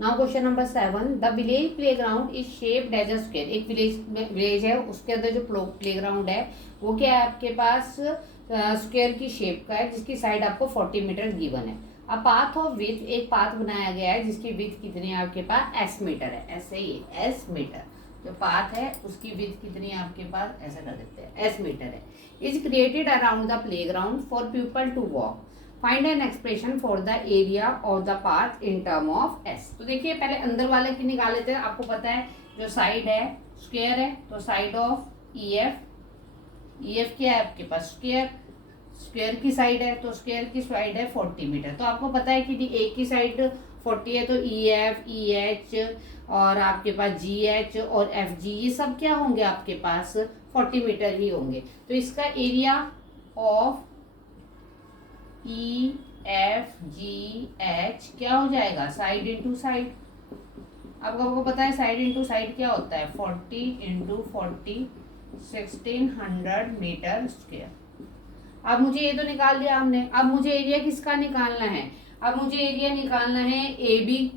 Now question number 7, the village playground is shaped as a square. एक village है, उसके अंदर जो प्लेग्राउंड है वो क्या है आपके पास, स्क्वायर की शेप का है, जिसकी साइड आपको 40 मीटर गिवन है। अ पाथ ऑफ विथ, एक पाथ बनाया गया है जिसकी विथ कितनी है आपके पास, एस मीटर है, ऐसे ही एस मीटर। जो पाथ है उसकी विथ कितनी है आपके पास, ऐसा कर देते हैं, एस मीटर है। Is created around the playground for people to walk. Find an expression for the area of the path in term of S. तो देखिए पहले अंदर वाले की निकाल लेते हैं। आपको पता है जो साइड है स्क्वायर है, तो side of E F, E F क्या है आपके पास, स्क्वायर, स्क्वायर की साइड है, तो स्क्वायर की साइड है 40 मीटर। तो आपको पता है कि एक की साइड 40 है, तो ई एफ, ई एच और आपके पास जी एच और एफ जी, ये सब क्या होंगे आपके पास 40 मीटर ही होंगे। तो इसका area of E F G H क्या हो जाएगा, साइड इंटू साइड। अब आपको पता है साइड इंटू साइड क्या होता है, 40 इंटू 40, 1600 मीटर स्क्वायर। अब मुझे ये तो निकाल दिया हमने, अब मुझे एरिया किसका निकालना है, अब मुझे एरिया निकालना है ए बी,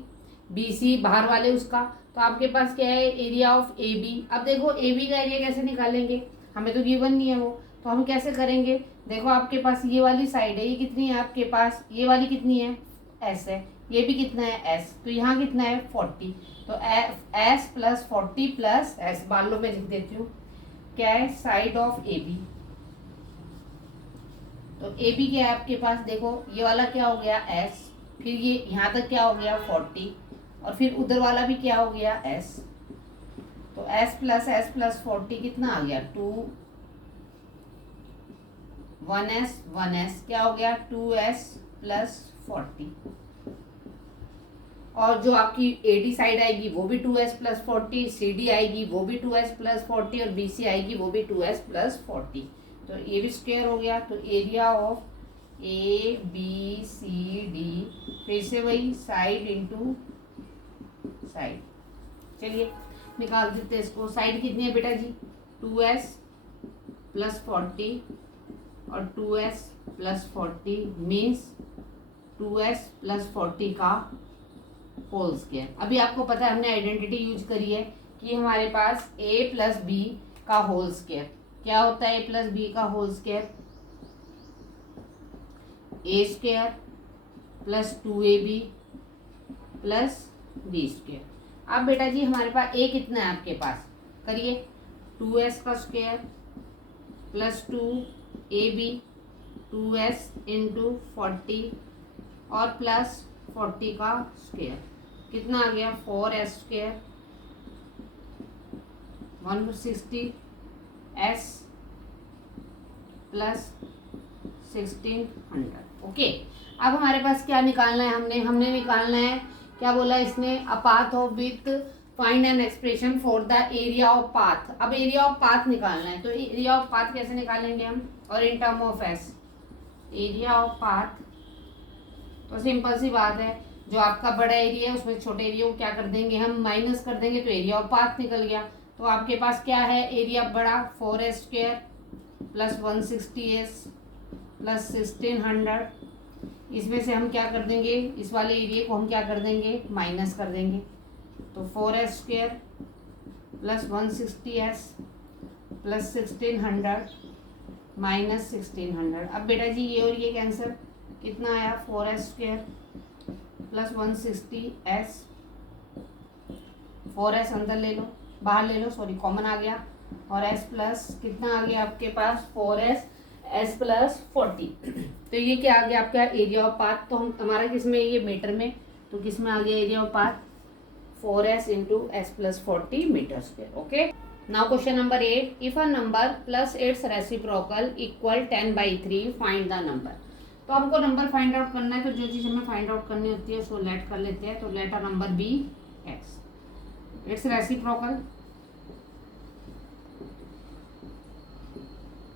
बी सी बाहर वाले उसका। तो आपके पास क्या है, एरिया ऑफ ए बी। अब देखो ए बी का एरिया कैसे निकालेंगे, हमें तो गिवन नहीं है वो, तो हम कैसे करेंगे। देखो आपके पास ये वाली साइड है, ये कितनी है आपके पास, ये वाली कितनी है, एस है, ये भी कितना है एस, तो यहाँ कितना है 40। तो एस प्लस 40 प्लस एस, मान लो मैं लिख देती हूँ क्या है, साइड ऑफ ए बी। तो ए बी क्या है आपके पास, देखो ये वाला क्या हो गया एस, फिर ये यहाँ तक क्या हो गया 40, और फिर उधर वाला भी क्या हो गया एस। तो एस प्लस 40 कितना आ गया 2, 1s क्या हो गया 2s प्लस 40। और जो आपकी एडी साइड आएगी वो भी 2s प्लस 40, सी डी आएगी वो भी 2s प्लस 40 और बी सी आएगी वो भी 2s प्लस 40। तो ये भी स्क्वायर हो गया। तो area of A B C D, फिर से वही साइड इंटू साइड। चलिए निकाल देते हैं इसको। साइड कितनी है बेटा जी, 2s प्लस 40 और 2s plus 40 means 2s plus 40 का होल स्क्वायर। अभी आपको पता है हमने आइडेंटिटी यूज करी है कि हमारे पास a प्लस बी का होल स्क्वायर क्या होता है, a प्लस बी का whole square a square plus 2ab plus b square. अब बेटा जी हमारे पास a कितना है आपके पास, करिए 2s का square plus 2ab, 2s into 40 और प्लस 40 का स्क्वायर कितना आ गया 4s square 160s plus 1600। Okay, अब हमारे पास क्या निकालना है, हमने निकालना है क्या बोला इसने, a path of with find an expression for the area of path. अब एरिया ऑफ पाथ निकालना है, तो एरिया ऑफ पाथ कैसे निकालेंगे हम, और इन term of S area of path. तो सिंपल सी बात है, जो आपका बड़ा एरिया है उसमें छोटे एरिया को क्या कर देंगे हम, माइनस कर देंगे, तो एरिया ऑफ पाथ निकल गया। तो आपके पास क्या है, एरिया बड़ा 4s square plus 160s plus 1600। इसमें से हम क्या कर देंगे, इस वाले एरिया को हम क्या कर देंगे, माइनस कर देंगे। तो 4s square plus 160s plus 1600 minus 1600। अब बेटा जी ये और ये कैंसिल, कितना आया 4s square plus 160s, 4s अंदर ले लो, बाहर ले लो, सॉरी कॉमन आ गया, और s प्लस कितना आ गया आपके पास 4s, s प्लस 40। तो ये क्या आ गया आपका एरिया ऑफ पाथ। तो हम हमारा किस में, ये मीटर में, तो किस में आ गया area of path 4s into S plus 40 meter square. Okay, now question number 8, if a number plus its reciprocal equal 10/3 find the number. तो हमको नंबर फाइंड आउट करना है, तो जो चीज़ हमें फाइंड आउट करनी होती है उसको लेट कर लेते हैं। तो let a number be X, its reciprocal,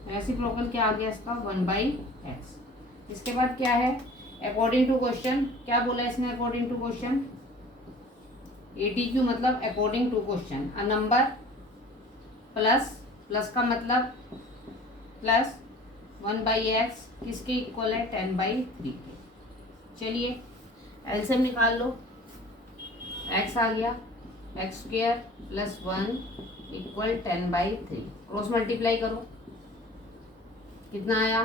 reciprocal क्या आ गया इसका 1/x। इसके बाद क्या है, अकॉर्डिंग टू क्वेश्चन, क्या बोला इसने अकॉर्डिंग टू क्वेश्चन, ATQ मतलब according to question, a number plus, plus का मतलब प्लस 1/x किसके इक्वल है 10/3 के। चलिए एलसीएम निकाल लो। एक्स आ गया, x square plus 1 equal 10/3। Cross multiply करो, कितना आया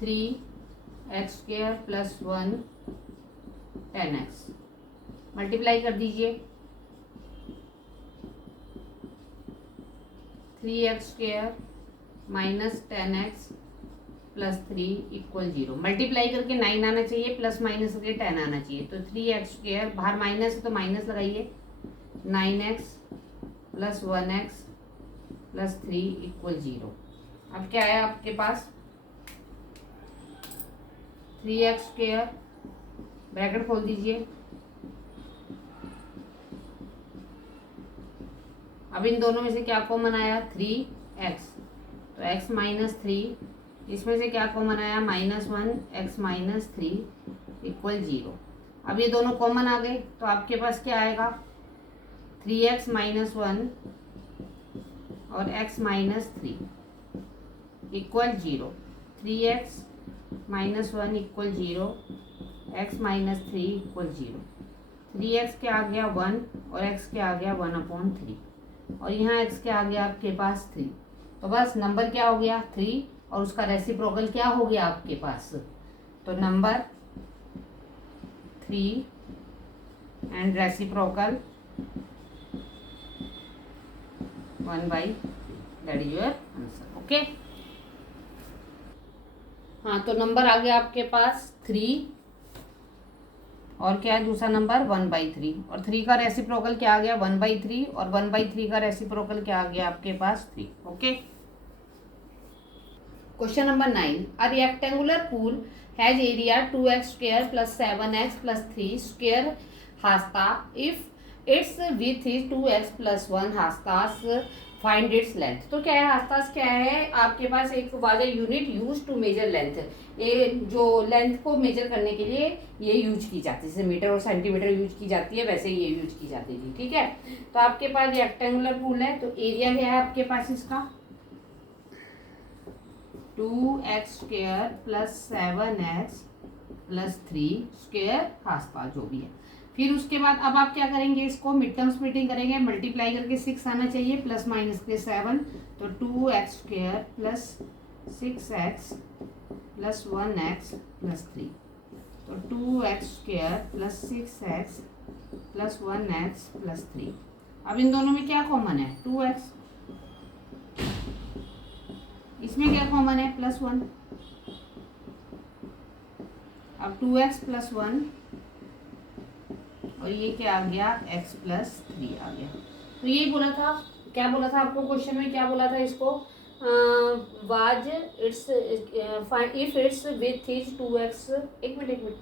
3x² प्लस 1 10x। मल्टीप्लाई कर दीजिए, 3x² minus 10x plus 3 equal 0। Multiply करके 9 आना चाहिए, प्लस माइनस करके 10 आना चाहिए। तो 3x² बाहर माइनस है तो माइनस लगाइए, 9x plus 1x plus 3 equal 0। अब क्या है आपके पास 3x² ब्रैकेट खोल दीजिए। अब इन दोनों में से क्या कॉमन आया 3x, तो x माइनस 3, इसमें से क्या कॉमन आया -1 x माइनस 3 इक्वल 0। अब ये दोनों कॉमन आ गए तो आपके पास क्या आएगा 3x माइनस 1 और x minus 3 equal 0। 3x minus 1 equal 0, x minus 3 equal 0। 3x के आ गया 1 और x के आ गया 1/3 और यहाँ x के आ गया आपके पास 3। तो बस नंबर क्या हो गया 3 और उसका रेसिप्रोकल क्या हो गया आपके पास, तो number 3 and reciprocal 1/3, that is your answer. Okay, हाँ तो नंबर आ गया आपके पास 3 और क्या है दूसरा नंबर 1/3 और 3 का रेसिप्रोकल क्या आ गया 1/3 और 1/3 का रेसिप्रोकल क्या आ गया आपके पास 3। Okay, question number 9, a rectangular pool has area 2x² plus 7x plus 3 square हास्ता if its width is 2x plus 1 हास्तास फाइंड इट्स लेंथ। तो क्या है हास्तास क्या है आपके पास एक वाज unit use to measure length. ये जो लेंथ को मेजर करने के लिए ये यूज की जाती है, जैसे मीटर और सेंटीमीटर यूज की जाती है वैसे ये यूज की जाती है। ठीक है, तो आपके पास रेक्टेंगुलर पूल है तो एरिया क्या है आपके पास इसका 2x² plus 7x plus 3 square हास्ता जो भी है। फिर उसके बाद अब आप क्या करेंगे इसको मिड टर्म स्प्लिटिंग करेंगे, मल्टीप्लाई करके 6 आना चाहिए प्लस माइनस के 7, तो 2x² plus 6x plus 1x plus 3, तो 2x² plus 6x plus 1x plus 3। अब इन दोनों में क्या कॉमन है 2x, इसमें क्या कॉमन है +1। अब 2x प्लस 1 और ये क्या आ गया x प्लस 3 आ गया। तो यही बोला था, क्या बोला था आपको क्वेश्चन में, क्या बोला था इसको was it's if its width is 2x। एक मिनट,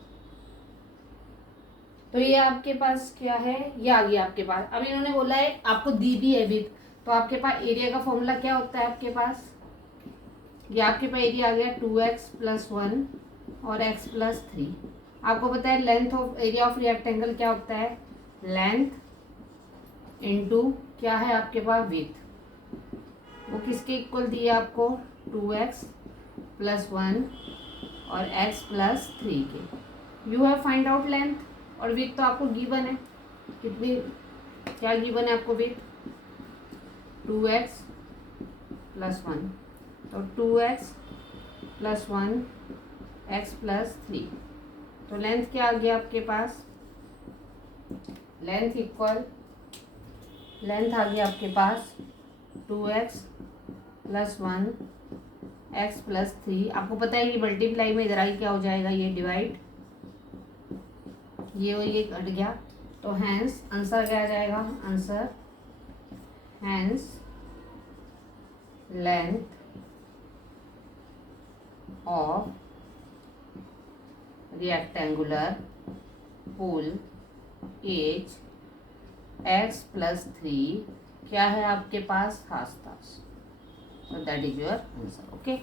तो ये आपके पास क्या है ये आ गया आपके पास। अब इन्होंने बोला है आपको दी भी है विथ, तो आपके पास एरिया का फॉर्मूला क्या होता है आपके पास, ये आपके पास एरिया आ गया 2x प्लस 1 और x प्लस 3। आपको पता है length of area of rectangle क्या होता है, लेंथ इनटू क्या है आपके पास विथ, वो किसके इक्वल दिए आपको 2x प्लस 1 और x प्लस 3 के। You have find out length और विथ तो आपको गिवन है, कितनी क्या गिवन है आपको विथ 2x प्लस 1, तो 2x प्लस 1 x प्लस 3। तो लेंथ क्या आ गया आपके पास, लेंथ इक्वल लेंथ आ गया आपके पास 2x प्लस 1 x प्लस 3। आपको पता है कि मल्टीप्लाई में इधर आई क्या हो जाएगा ये डिवाइड, ये और ये कट गया, तो हैंस आंसर क्या आ जाएगा, answer hence length of rectangular pool as x plus 3 क्या है आपके पास हास्तास, that is your answer. Okay.